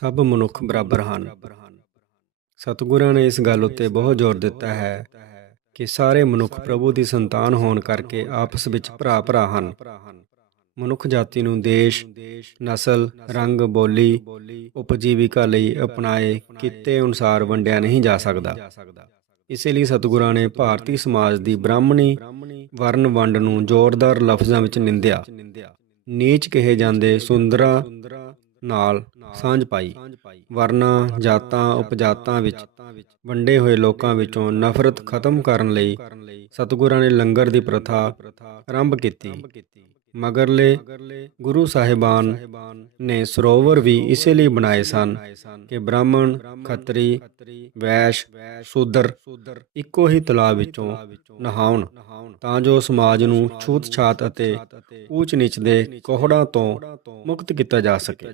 ਸਭ ਮਨੁੱਖ ਬਰਾਬਰ ਹਨ। ਸਤਿਗੁਰਾਂ ਨੇ ਇਸ ਗੱਲ ਉੱਤੇ ਬਹੁਤ ਜ਼ੋਰ ਦਿੱਤਾ ਹੈ ਕਿ ਸਾਰੇ ਮਨੁੱਖ ਪ੍ਰਭੂ ਦੀ ਸੰਤਾਨ ਹੋਣ ਕਰਕੇ ਆਪਸ ਵਿੱਚ ਭਰਾ ਭਰਾ ਹਨ। ਮਨੁੱਖ ਜਾਤੀ ਨੂੰ ਦੇਸ਼, ਨਸਲ, ਰੰਗ, ਬੋਲੀ, ਉਪਜੀਵਿਕਾ ਲਈ ਅਪਣਾਏ ਕਿੱਤੇ ਅਨੁਸਾਰ ਵੰਡਿਆ ਨਹੀਂ ਜਾ ਸਕਦਾ। ਇਸੇ ਲਈ ਸਤਿਗੁਰਾਂ ਨੇ ਭਾਰਤੀ ਸਮਾਜ ਦੀ ਬ੍ਰਾਹਮਣੀ ਵਰਨ ਵੰਡ ਨੂੰ ਜ਼ੋਰਦਾਰ ਲਫ਼ਜ਼ਾਂ ਵਿੱਚ ਨਿੰਦਿਆ। ਨੀਚ ਕਹੇ ਜਾਂਦੇ ਸੁੰਦਰਾਂ ਨਾਲ ਸਾਂਝ ਪਾਈ। ਵਰਨਾ, ਜਾਤਾਂ, ਉਪਜਾਤਾਂ ਵਿੱਚ ਵੰਡੇ ਹੋਏ ਲੋਕਾਂ ਵਿੱਚੋਂ ਨਫ਼ਰਤ ਖਤਮ ਕਰਨ ਲਈ ਸਤਿਗੁਰਾਂ ਨੇ ਲੰਗਰ ਦੀ ਪ੍ਰਥਾ ਆਰੰਭ ਕੀਤੀ। ਮਗਰਲੇ ਗੁਰੂ ਸਾਹਿਬਾਨ ਨੇ ਸਰੋਵਰ ਵੀ ਇਸੇ ਲਈ ਬਣਾਏ ਸਨ ਕਿ ਬ੍ਰਾਹਮਣ, ਖੱਤਰੀ, ਵੈਸ਼, ਸ਼ੂਦਰ ਇੱਕੋ ਹੀ ਤਲਾਬ ਵਿੱਚੋਂ ਨਹਾਉਣ, ਤਾਂ ਜੋ ਸਮਾਜ ਨੂੰ ਛੂਤ ਛਾਤ ਅਤੇ ਊਚ ਨੀਚ ਦੇ ਕੋਹੜਾਂ ਤੋਂ ਮੁਕਤ ਕੀਤਾ ਜਾ ਸਕੇ।